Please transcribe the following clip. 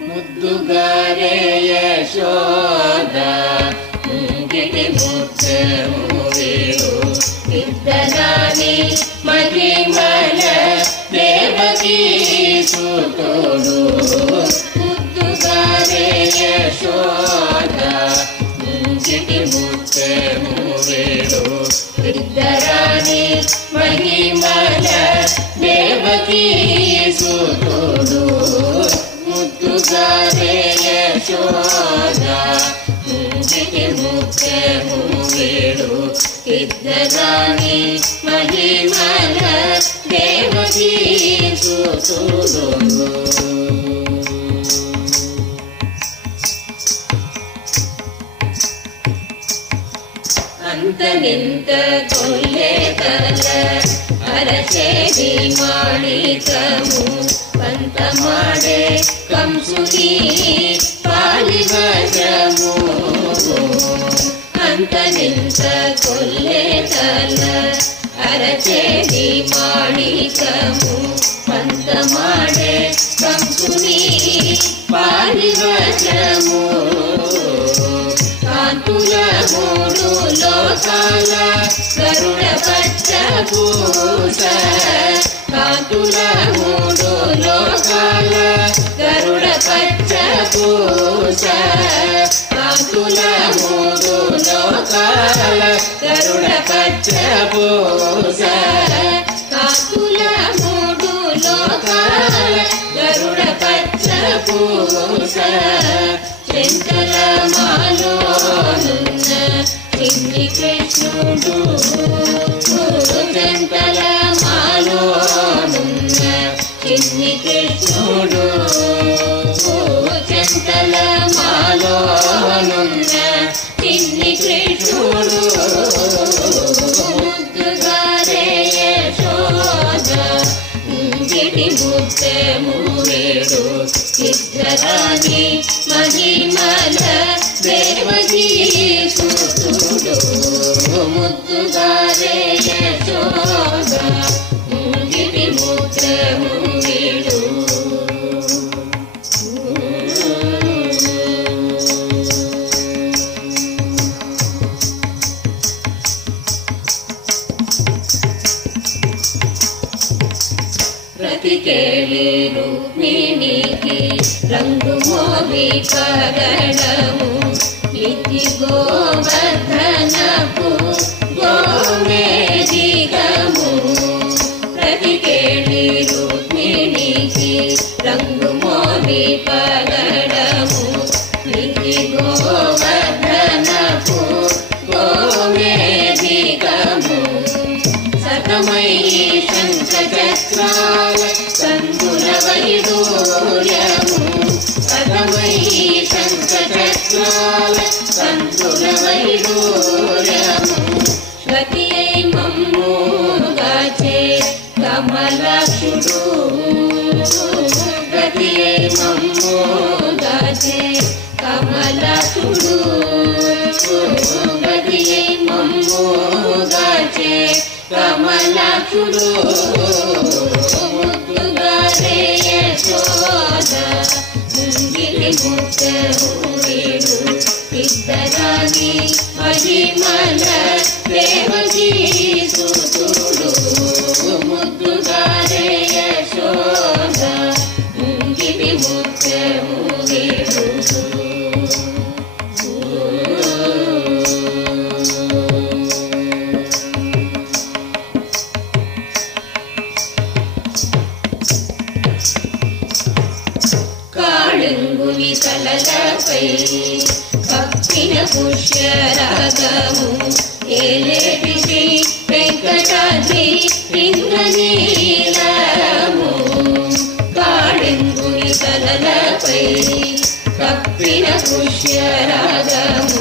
ముద్దుగారే యశోద ముంగిటి ముత్యము వీడు ఇద్దరాని మహిమల దేవకీ సుతుడు ముద్దుగారే యశోద ముంగిటి ముత్యము వీడు ఇద్దరాని మహిమల దేవకీ సుతుడు ముద్దుగారే యశోద ముంగిటి ముత్యము వీడు ఇద్దరాని మహిమల దేవకీ సుతుడు అంతనింత కొల్లేతల అరచేది మాణికము పంతమాడే కంసుని పాలివజము అంతనింత కొల్లేతల అరచేది మాణికము పంతమాడే కంసుని పాలివజము కాంతుల మూడు లోకాల గరుడ పచ్చ పూస కాంతుల మూడు లోకాల గరుడ పచ్చ పూస కాంతుల మూడు లోకాల గరుడ పచ్చ పూస కాంతుల మూడు లోకాల గరుడ పచ్చ పూస చెంతల మాలోనున్న చిన్ని కృష్ణుడు చెంతల మాలోనున్న చిన్ని కృష్ణుడు చెంతల మాలోనున్న చిన్ని కృష్ణుడు ముద్దుగారే యశోద ముంగిటి ముత్యము వీడు ఇద్దరాని మహిమల దేవకీ సుతుడు ముద్దుగారే యశోద ముంగిటి ముత్యము వీడు ప్రతికేళి రుక్మిణికి రంగు మోవి కరణము ఇది గోవర్ధనపు గోమేధికము ప్రతికేళి రుక్మిణికి రంగు మోవి కరణము ఇది గోవర్ధనపు గోమేధికము సతమై శంఖచక్రాల కన్నుల వైడూర్యము సతమై శంఖచక్రాల కన్నుల వైడూర్యము శ్వతి అయి మమ్ముగాచే కమలాక్షుడు గతి అయి మమ్ముగాచే కమలాక్షుడు గతి అయి మమ్ముగాచే కమలాక్షుడు ముద్దుగారే యశోద ముంగిటి ముత్యము వీడు ఇద్దరాని మహిమల దేవకీ సుతుడు ముద్దుగారే యశోద ముంగిటి ముత్యము వీడు కాళింగుని తలలపై కప్పిన పుష్యరాగము ఏలేటి శ్రీ వెంకటాద్రి ఇంద్రనీలము కాళింగుని తలలపై కప్పిన పుష్యరాగము